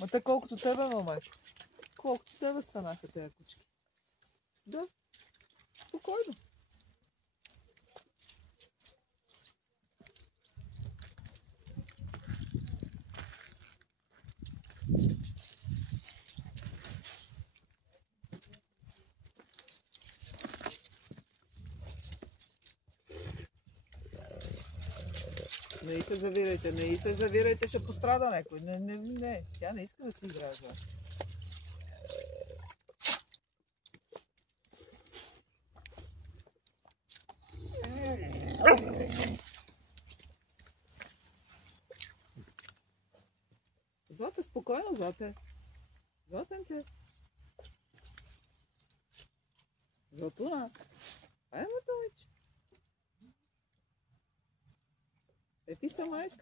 Ма те колкото тебе, мамай. Колкото тебе станаха тези кучки. Да. Спокойно. Не и се завирайте, не и се завирайте, ще пострада някой. Не, тя не иска да си играе с вас. Злате, спокойно, Злате. Златенце. Златуна. Айде, момиче. Ти сама иска.